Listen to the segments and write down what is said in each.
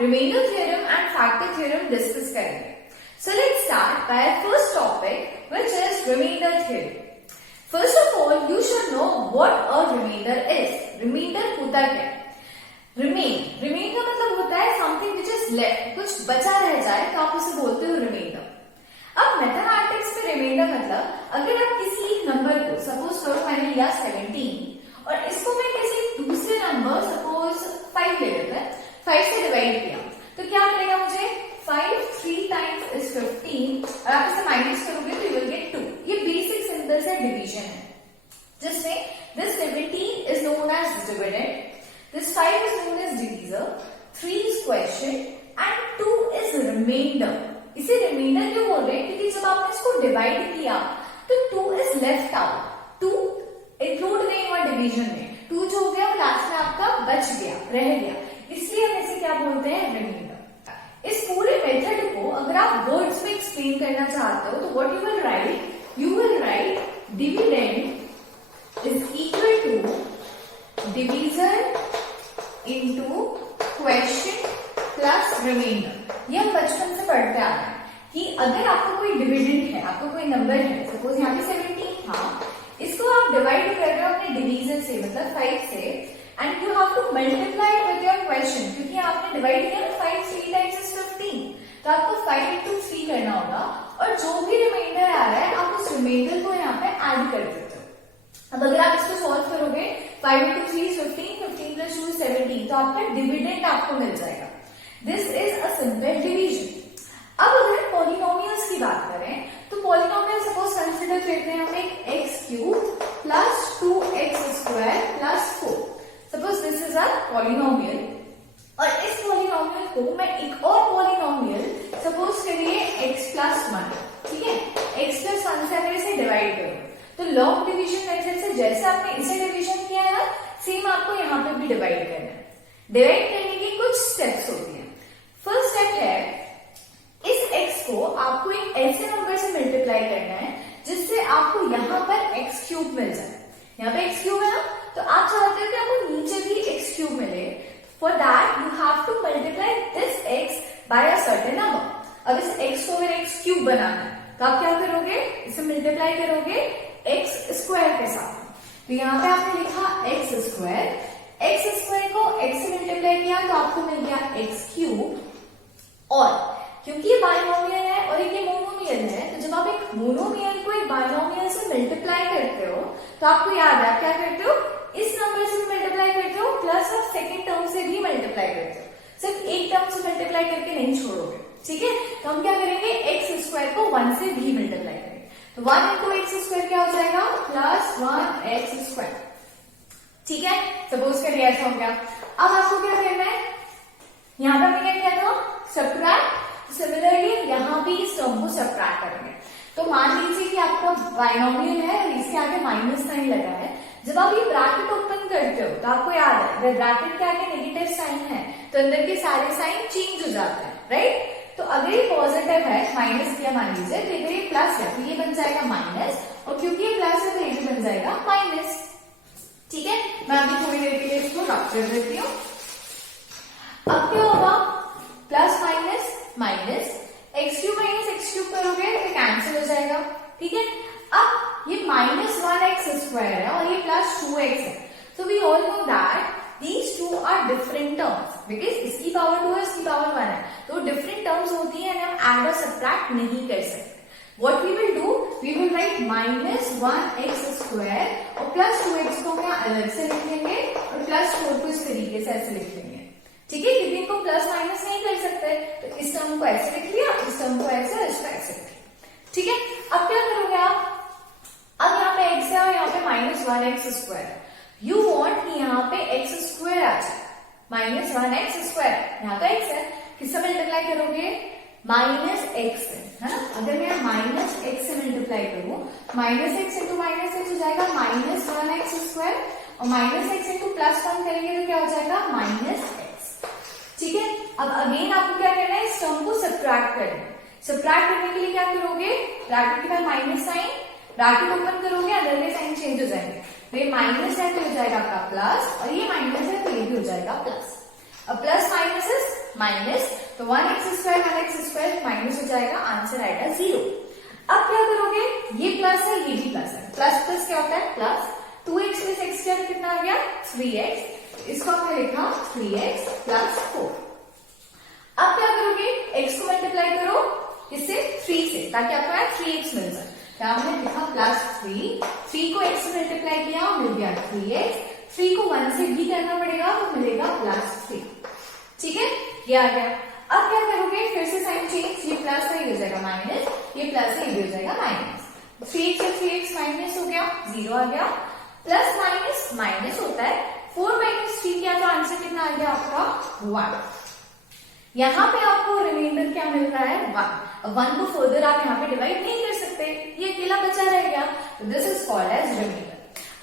Reminder theorem and factor theorem discuss करेंगे। So let's start by first topic which is remainder theorem. First of all you should know what a remainder is. Remainder होता क्या है? Remain का मतलब होता है something which is left, कुछ बचा रह जाए तो आप उसे बोलते हो रिमाइंडर। अब मैथमेटिक्स में रिमाइंडर मतलब अगर आप किसी एक नंबर को सपोज करो मैंने लिया 17 और इसको मैं किसी दूसरे नंबर सपोज 5 ले लेते हैं, 5 से डिवाइड किया तो क्या मिलेगा मुझे? 5 3 टाइम्स इज 15 और आप इसे माइनस करोगे तो यू विल गेट 2। ये बेसिक सिंपल सा डिवीजन है जिसमें this 17 is known as dividend, this 5 is known as divisor, 3 is quotient and 2 is remainder। इसे रिमाइंडर क्यों बोल रहे हैं? क्योंकि जब आपने इसको डिवाइड किया तो 2 is left out, 2 इंक्लूड नहीं हुआ डिवीजन में, 2 जो हो गया वो लास्ट में आपका बच गया, रह गया, इसलिए हम इसे क्या बोलते हैं? रिमाइंडर। इस पूरे मेथड को अगर आप वर्ड्स में एक्सप्लेन करना चाहते हो तो what you will write? You will write dividend is equal to divisor into question plus remainder. ये हम बचपन से पढ़ते आ रहे हैं कि अगर आपको कोई डिविडेंड है, आपको कोई नंबर है, सपोज यहाँ पे 17 था, इसको आप डिवाइड कर रहे हो अपने डिवीजन से मतलब 5 से, and you have to multiply with your question, क्योंकि आपने डिवाइड किया ना 5 3 टाइम्स इज 15, तो आपको 5 into 3 करना होगा और जो भी रिमाइंडर आ रहा है आप उस रिमाइंडर को यहाँ पे ऐड कर देते हो। अब अगर आप इसको सॉल्व करोगे 5 into 3 is 15, 15 plus 2 is 17, तो आपका डिविडेंड आपको मिल जाएगा। This is a simple division. अब अगर पॉलिनोमियल्स की बात करें तो पॉलिनोमियल सपोज कंसिडर करते हैं हम एक x³ plus 2x² plus 4। Suppose this is a polynomial और इस पॉलिनोमियल को मैं एक और पॉलिनोमियल सपोज करिए x plus 1, ठीक है, x plus 1 से अगर इसे डिवाइड करूं तो लॉन्ग डिवीजन मेथड से जैसे आपने इसे डिवीजन किया है सेम आपको यहाँ पे भी डिवाइड करना है। डिवाइड करने की कुछ स्टेप्स होती हैं। फर्स्ट स्टेप है इस x को आपको एक ऐसे नंबर से मल्टीप्लाई करना है जिससे आपको यहाँ पर x³ मिल जाए। यहाँ पे x³ है ना, तो आप चाहते हो कि आपको नीचे भी x³ मिले। For that you have to multiply this x by a certain number. अब इस x को अगर x³ बनाना है तो आप क्या करोगे? इसे मल्टीप्लाई करोगे x² के साथ। तो यहाँ पे आपने लिखा x², x² को x से मल्टीप्लाई किया तो आपको मिल गया x³ और क्योंकि ये बाइनोमियल है और एक ये मोनोमियल है तो जब आप एक मोनोमियल को एक बाइनोमियल से मल्टीप्लाई करते हो तो आपको याद है आप क्या करते हो? इस नंबर से भी मल्टीप्लाई करते हो प्लस आप सेकेंड टर्म से भी मल्टीप्लाई करते हो, सिर्फ एक टर्म से मल्टीप्लाई करके नहीं छोड़ोगे, ठीक है। तो हम क्या करेंगे? x² को 1 से भी मल्टीप्लाई करेंगे तो 1 into x² क्या हो जाएगा? प्लस 1x², ठीक है। सपोज करिए ऐसा हो गया। अब आपको क्या करना है? यहाँ पर मैंने क्या था? सब्ट्रैक्ट। सिमिलरली यहाँ भी इस टर्म को सब्ट्रैक्ट करेंगे। तो मान लीजिए कि आपका बाइनोमियल है और इसके आगे माइनस साइन लगा है। जब आप ये ब्रैकेट ओपन करते हो तो आपको याद है अगर ब्रैकेट के आगे नेगेटिव साइन है तो अंदर के सारे साइन चेंज हो जाते हैं, राइट। तो अगर ये पॉजिटिव है, माइनस किया मान लीजिए, तो अगर ये प्लस है तो ये बन जाएगा माइनस, और क्योंकि ये प्लस है तो ये भी बन जाएगा माइनस, ठीक है। मैं अभी थोड़ी देर के लिए इसको रख कर देती हूँ। अब क्या होगा? Plus minus minus, x³ minus x³ करोगे तो कैंसिल हो जाएगा, ठीक है। अब ये -1x² है और ये प्लस 2x है। So we all know that these two are different terms because इसकी पावर 2 है, इसकी पावर 1 है, तो डिफरेंट टर्म्स होती है, हम ऐड और सब्ट्रैक्ट नहीं कर सकते। What we will do, we will write -1x² और प्लस 2x को हम अलग से लिख लेंगे और प्लस 4 को इस तरीके से ऐसे लिख लेंगे, ठीक है, क्योंकि इनको प्लस माइनस नहीं कर सकते। तो इस टर्म को ऐसे लिख लिया, इस टर्म को ऐसे, इसको ऐसे लिख लिया, ठीक है। अब क्या करोगे आप? अब यहाँ पे x है और यहाँ पे -1x²। यू वॉन्ट कि यहाँ पे x² आ जाए, -1x², यहाँ तो x है, किससे मल्टीप्लाई करोगे? -x से, है ना। अगर मैं -x से मल्टीप्लाई करूं, -x into -x हो जाएगा -1x² और -x into +1 करेंगे तो क्या हो जाएगा? -x, ठीक है। अब अगेन आपको क्या करना है? इस टर्म को सब्ट्रैक्ट करना है। सब्ट्रैक्ट करने के लिए क्या करोगे? ब्रैकेट के बाद माइनस साइन, ब्रैकेट ओपन करोगे, अंदर के साइन चेंज हो जाएंगे। तो ये माइनस है तो हो जाएगा आपका प्लस, और ये माइनस है तो ये भी हो जाएगा प्लस। अब प्लस माइनस इज माइनस, तो 1x² माइनस हो जाएगा, आंसर आएगा 0। अब क्या करोगे, ये प्लस है ये भी प्लस है, प्लस प्लस क्या होता है प्लस, 2x प्लस x² कितना आ गया 3x, इसको हमने लिखा 3x प्लस 4। अब क्या करोगे, x को मल्टीप्लाई करो इससे 3 से, ताकि आपको यहाँ 3x मिल जाए, यहाँ हमने लिखा प्लस 3 को x से मल्टीप्लाई किया मिल गया 3x, 3 को 1 से भी करना पड़ेगा तो मिलेगा प्लस 3। ठीक है, ये आ गया। अब क्या करोगे, फिर से साइन चेंज, ये प्लस है ये हो जाएगा माइनस, ये प्लस है ये हो जाएगा माइनस, 3x और 3x माइनस हो गया, 0 आ गया, प्लस माइनस माइनस होता है, 4 माइनस 3 किया तो आंसर कितना आ गया आपका 1। यहाँ पे आपको रिमाइंडर क्या मिल रहा है 1। 1 को फर्दर आप यहाँ पे डिवाइड नहीं कर सकते, ये अकेला बचा रह गया, this is called as remainder.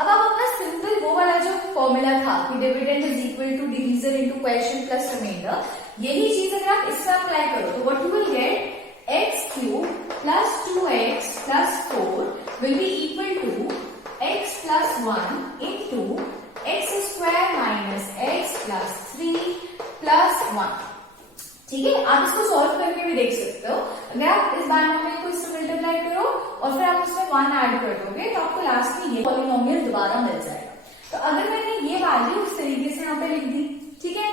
अब आप अपना सिंपल वो वाला जो फॉर्मूला था कि dividend is equal to divisor into question plus remainder, यही चीज अगर आप इसमें अप्लाई करो तो what you will get, x³ plus 2x plus 4 will be equal to x plus 1 into x² minus x plus 3 plus 1। ठीक है, आप इसको सॉल्व करके भी देख सकते हो, अगर आप इस बाइनोमियल को इससे मल्टीप्लाई करो और फिर आप इसमें 1 ऐड कर दोगे तो आपको लास्ट में ये पॉलिनोमियल दोबारा मिल जाएगा। तो अगर मैंने ये वैल्यू इस तरीके से यहाँ पे लिख दी, ठीक है,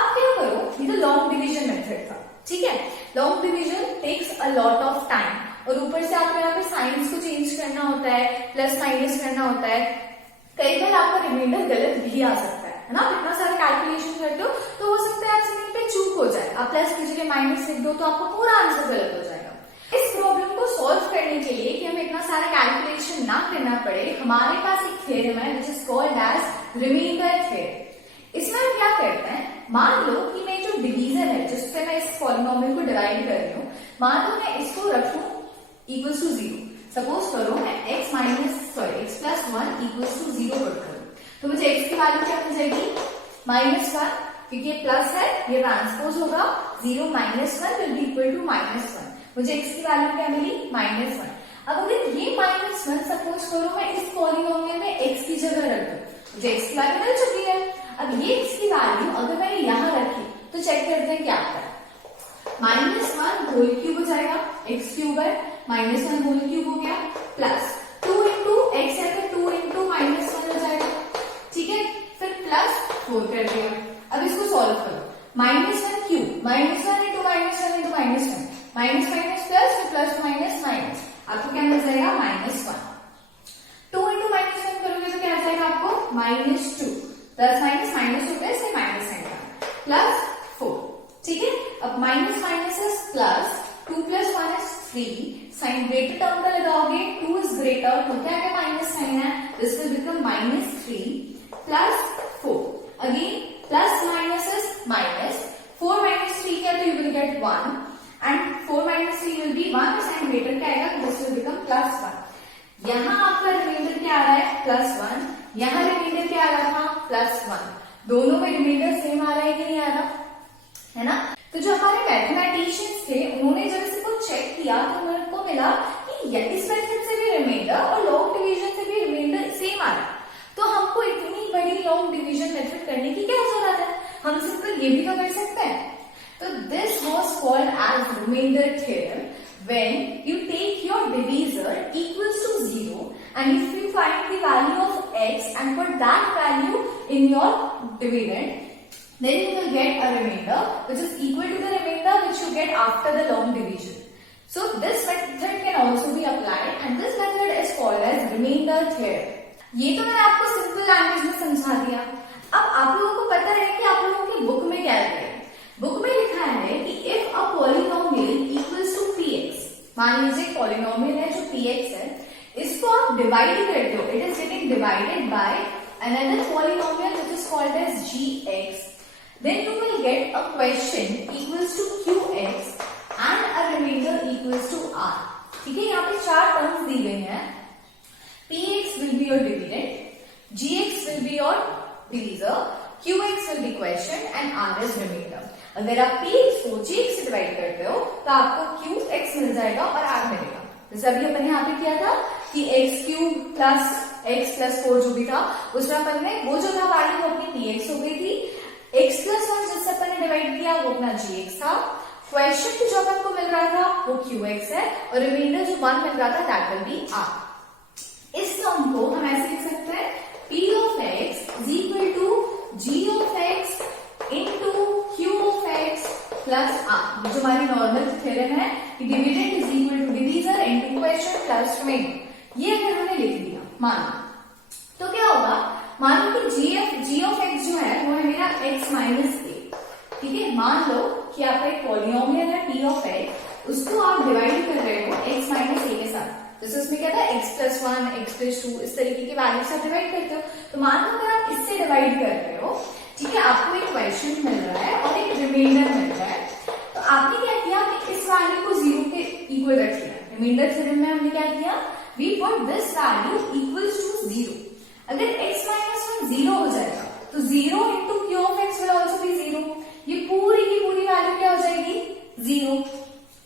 अब क्या करो, ये तो लॉन्ग डिवीजन मेथड था, ठीक है, long division takes a lot of time और ऊपर से आपको यहाँ पे साइंस को चेंज करना होता है, प्लस माइनस करना होता है, कई बार आपका रिमाइंडर गलत भी आ सकता है ना, इतना सारा कैलकुलेशन करते हो तो हो सकता है आपसे कहीं पे चूक हो जाए, आप प्लस की जगह माइनस लिख दो तो आपको पूरा आंसर गलत हो जाएगा। इस प्रॉब्लम को सॉल्व करने के लिए कि हमें इतना सारा कैलकुलेशन ना करना पड़े, हमारे पास एक थ्योरम है which is called as remainder theorem. इसमें हम क्या करते हैं, मान लो कि मैं जो डिवीजर है जिससे मैं इस पॉलिनोमियल को डिवाइड कर रही हूँ, मान लो मैं इसको रखूं इक्वल्स टू 0, सपोज करो मैं x plus 1 equals to 0 put करूं, तो मुझे x की वैल्यू क्या मिल जाएगी -1, क्योंकि ये प्लस है ये ट्रांसपोज होगा, 0 minus 1 will be equal to -1, मुझे x की वैल्यू क्या मिली -1। अब अगर ये -1 सपोज करो मैं इस पॉलिनोमियल में x की जगह रख दूं, मुझे x की वैल्यू मिल चुकी है, अब ये x की वैल्यू अगर मैंने यहाँ रखी तो चेक करते हैं क्या आता है, -1 होल क्यूब हो जाएगा, x³ है, -1 होल क्यूब हो गया, प्लस 2 इंटू एक्स है तो 2 इंटू -1 हो जाएगा, ठीक है, फिर प्लस 4 कर दिया। अब इसको सॉल्व करो, -1 cube, -1 into -1 into -1, minus minus plus, फिर प्लस माइनस माइनस, आपको क्या मिल जाएगा -1। 2 इंटू -1 करोगे तो क्या आ जाएगा आपको -2, प्लस माइनस माइनस होता है इसलिए माइनस साइन प्लस 4, ठीक है। अब minus minus is plus, 2 plus 1 is 3, sign greater term का लगाओगे, 2 इज ग्रेटर तो क्या है माइनस साइन है, this will become -3 plus 4, again plus minus is minus, 4 minus 3 क्या, तो you will get 1 and 4 minus 3 will be 1, sign greater क्या आएगा, दिस विल बिकम +1। यहाँ आपका रिमाइंडर क्या आ रहा है +1, यहाँ रिमाइंडर क्या आ रहा था +1, दोनों में रिमाइंडर सेम आ रहा है कि नहीं आ रहा है ना। तो जो हमारे मैथमेटिशियंस थे उन्होंने जब इसको चेक किया तो उनको मिला कि इस मेथड से भी रिमाइंडर और लॉन्ग डिवीजन से भी रिमाइंडर सेम आ रहा है, तो हमको इतनी बड़ी लॉन्ग डिवीजन मेथड करने की क्या जरूरत है, हम सिंपल ये भी तो कर सकते हैं। तो this was called as remainder theorem when you take your divisor equals to 0 and if you find the value of x and put that value in your dividend, then you will get a remainder which is equal to the remainder which you get after the long division. So this method can also be applied and this method is called as remainder theorem. ये तो मैंने आपको simple language में समझा दिया। अब आप लोगों को पता है कि आप लोगों की बुक में क्या है, बुक में लिखा है कि if a polynomial equals to px, मान लीजिए पॉलिनोमियल है जो px है, इसको आप डिवाइड करते हो, it is getting divided by another polynomial which is called as gx, then you will get a quotient equals to qx and a remainder equals to r। ठीक है, यहाँ पे 4 टर्म्स दी गई हैं, px will be your dividend, gx will be your divisor, qx will be question and r is remainder। अगर आप px को gx से डिवाइड करते हो तो आपको qx मिल जाएगा और r मिलेगा। जैसे अभी अपन ने यहाँ पे किया था कि x³ प्लस x प्लस 4 जो भी था उसमें अपन ने वो जो था वैल्यू अपनी px हो गई थी, x प्लस 1 जिससे जिससे अपन ने डिवाइड किया वो अपना gx था, क्वेश्चन जो अपन को मिल रहा था वो qx है, और रिमाइंडर जो 1 मिल रहा था दैट विल बी r। इस टर्म को हम ऐसे लिख सकते हैं p of x is equal to g of x into q of x plus r। ये जो हमारी नॉर्मल थ्योरम है कि dividend is equal to divisor into question plus remainder, ये अगर हमने लिख दिया मानो तो क्या होगा, मानो कि g of x जो है वो है मेरा x माइनस a, ठीक है। मान लो कि आपका एक पॉलिनोमियल है p of x, उसको आप डिवाइड कर रहे हो x माइनस a के साथ, जैसे उसमें क्या था x प्लस 1 x प्लस 2 इस तरीके की वैल्यू से डिवाइड करते हो। तो मान लो अगर आप इससे डिवाइड कर रहे हो, ठीक है, आपको एक क्वेश्चन मिल रहा है और एक रिमाइंडर मिल रहा है, तो आपने क्या किया कि इस वैल्यू को 0 के इक्वल रख लिया। रिमाइंडर थ्योरम में हमने क्या किया, we put this value equals to 0। अगर x माइनस 1 0 हो जाएगा तो 0 into Q of x will also B 0, ये पूरी की पूरी वैल्यू क्या हो जाएगी 0।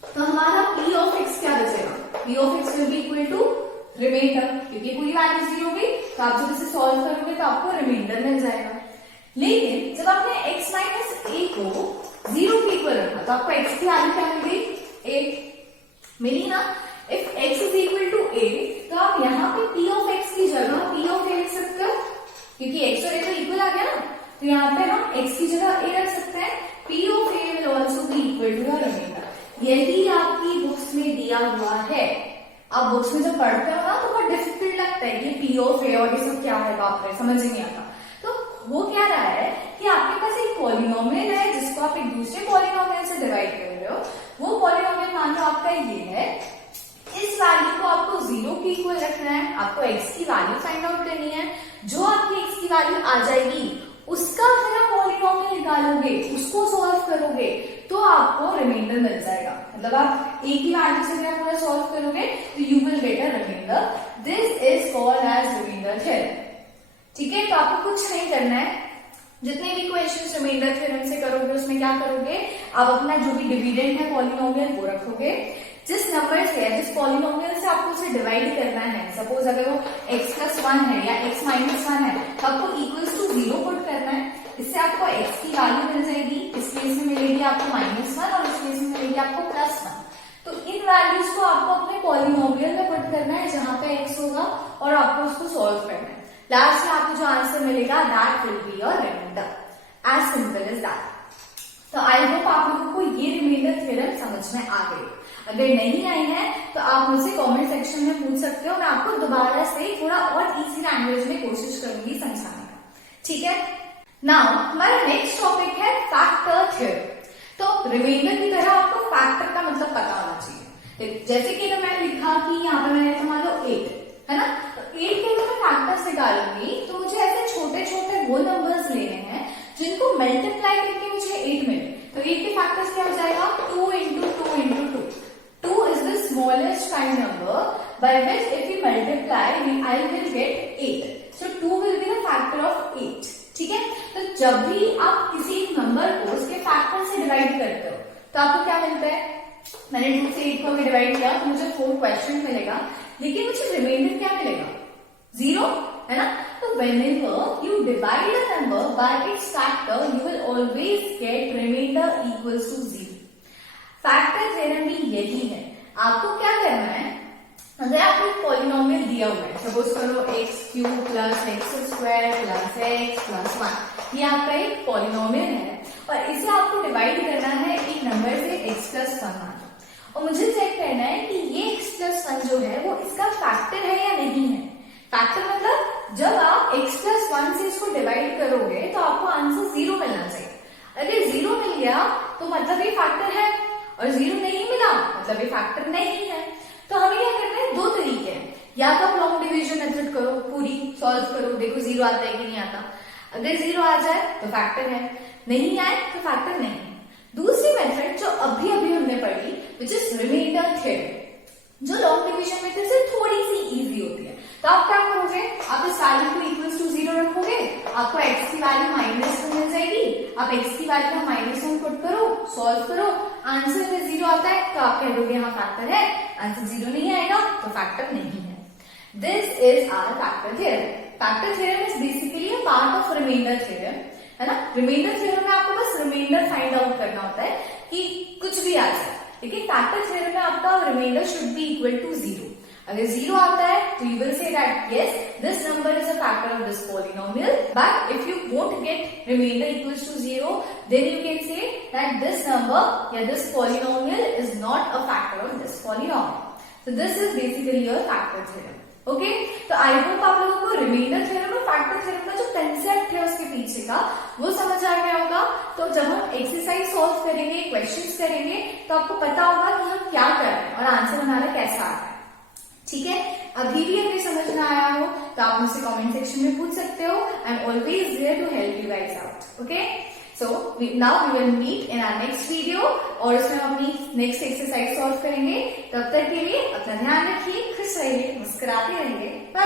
तो हमारा p ऑफ x क्या बचेगा, p of x will be equal to remainder, क्योंकि पूरी वैल्यू 0 हो गई, तो आप जब इसे सॉल्व करोगे तो आपको रिमाइंडर मिल जाएगा। लेकिन जब आपने x माइनस a को 0 के इक्वल रखा तो आपको x की वैल्यू क्या मिल गई 8 मिली ना। If x is equal to a तो आप यहाँ पे p ऑफ x की जगह p ऑफ a लिख सकते हो, क्योंकि x और a तो इक्वल आ गया ना, तो यहाँ पे हम x की जगह a रख सकते हैं। p of a will also be equal to the remainder. यही आपकी बुक्स में दिया हुआ है। आप बुक्स में जब पढ़ते हो ना तो बहुत डिफिकल्ट लगता है कि p ऑफ a और ये सब क्या है, बाप रे समझ ही नहीं आता। तो वो क्या रहा है कि आपके पास एक पॉलिनोमियल है जिसको आप एक दूसरे पॉलिनोमियल से डिवाइड कर रहे हो। वो पॉलिनोमियल मान लो आपका ये है, इस वैल्यू को आपको 0 के इक्वल रखना है, आपको x की वैल्यू फाइंड आउट करनी है। जो आपकी x की वैल्यू आ जाएगी उसका फिर आप पॉलिनोमियल निकालोगे, उसको सॉल्व करोगे तो आपको रिमाइंडर मिल जाएगा। मतलब आप a की वैल्यू से अगर पूरा सॉल्व करोगे तो you will get a remainder. This is called as remainder theorem, ठीक है। तो आपको कुछ नहीं करना है, जितने भी क्वेश्चंस रिमाइंडर थ्योरम से करोगे उसमें क्या करोगे, आप अपना जो भी डिविडेंड है पॉलिनोमियल वो रखोगे। जिस नंबर से जिस पॉलिनोमियल से आपको उसे डिवाइड करना है, सपोज अगर वो x प्लस 1 है या x माइनस 1 है तो आपको इक्वल्स टू 0 पुट करना है। इससे आपको x की वैल्यू मिल जाएगी, इस केस में मिलेगी आपको -1 और इस केस में मिलेगी आपको +1। तो इन वैल्यूज को आपको अपने पॉलिनोमियल में पुट करना है जहां पे x होगा और आपको उसको सॉल्व करना है। लास्ट में आपको जो आंसर मिलेगा that will be your remainder, as simple as that. तो आई होप आप लोगों को ये रिमाइंडर थ्योरम समझ में आ गई। अगर नहीं आई है तो आप मुझसे कमेंट सेक्शन में पूछ सकते हो, मैं आपको दोबारा से थोड़ा और इजी लैंग्वेज में कोशिश करूंगी समझाने का, ठीक है। नाउ हमारा नेक्स्ट टॉपिक है फैक्टर थ्योरम। तो रिमाइंडर की तरह आपको फैक्टर का मतलब पता होना चाहिए। जैसे कि अगर मैंने लिखा कि यहाँ पे मैंने मान लो 8 है ना, तो 8 के अगर मैं फैक्टर्स निकालूंगी तो मुझे ऐसे छोटे छोटे वो नंबर्स लेने हैं जिनको मल्टीप्लाई करके मुझे 8 मिले। तो 8 के फैक्टर्स क्या हो जाएगा 2 into 2 into 2। 2 is the smallest prime number by which if we multiply I will get 8. So 2 will be the factor of 8, ठीक है। तो जब भी आप किसी एक नंबर को उसके फैक्टर से डिवाइड करते हो तो आपको क्या मिलता है, मैंने 2 से 8 को भी डिवाइड किया तो मुझे 4 क्वेश्चन मिलेगा, लेकिन मुझे रिमाइंडर क्या मिलेगा 0, है ना। तो whenever you divide a number by its factor you will always get remainder equals to 0। Factor theorem भी यही है। आपको क्या करना है, अगर आपको एक पॉलिनोमियल दिया हुआ है, सपोज करो x³ plus x² plus x plus 1, ये आपका एक पॉलिनोमियल है और इसे आपको डिवाइड करना है एक नंबर से x प्लस 1 और मुझे चेक करना है कि ये x प्लस 1 जो है वो इसका फैक्टर है या नहीं है। फैक्टर मतलब जब आप x प्लस 1 से इसको डिवाइड करोगे तो आपको आंसर 0 मिलना चाहिए। अगर 0 मिल गया तो मतलब ये फैक्टर है, और 0 नहीं मिला मतलब ये फैक्टर नहीं है। तो हमें क्या करना है, दो तरीके हैं, या तो आप लॉन्ग डिवीजन मेथड करो, पूरी सॉल्व करो, देखो 0 आता है कि नहीं आता। अगर 0 आ जाए तो फैक्टर है, नहीं आए तो फैक्टर नहीं। दूसरी मेथड जो अभी अभी हमने पढ़ी विच इज रिमाइंडर थ्योरम, जो लॉन्ग डिवीजन मेथड से थोड़ी सी इजी होती है। तो आप क्या करोगे, आप इस वैल्यू को इक्वल्स टू 0 रखोगे, आपको x की वैल्यू -1 मिल जाएगी। आप x की वैल्यू -1 पुट करो, सॉल्व करो, आंसर में 0 आता है तो आप कह दोगे यहाँ फैक्टर है, आंसर 0 नहीं आएगा तो फैक्टर नहीं है। This is our factor theorem. Factor theorem is basically a part of remainder theorem, है ना। रिमाइंडर थ्योरम में आपको बस रिमाइंडर फाइंड आउट करना होता है कि कुछ भी आ जाए, लेकिन फैक्टर थ्योरम में आपका remainder should be equal to 0। अगर 0 आता है तो you will say that yes this number is a factor of this polynomial, but if you won't get remainder equals to 0 then you can say that this number या this polynomial is not a factor of this polynomial. So this is basically your factor theorem. Okay, तो I hope आप लोगों को remainder theorem और factor theorem का जो concept है उसके पीछे का वो समझ आ गया होगा। तो जब हम एक्सरसाइज सॉल्व करेंगे, क्वेश्चंस करेंगे, तो आपको पता होगा कि हम क्या कर रहे हैं और आंसर हमारा कैसा आ रहा है। ठीक है, अभी भी अगर समझ में आया हो तो आप मुझसे कमेंट सेक्शन में पूछ सकते हो। I am always there to help you guys out. Okay, so now we will meet in our next video और उसमें हम अपनी नेक्स्ट एक्सरसाइज सॉल्व करेंगे। तब तक के लिए अपना ध्यान रखिए, खुश रहिए, मुस्कुराते रहिए। बाय।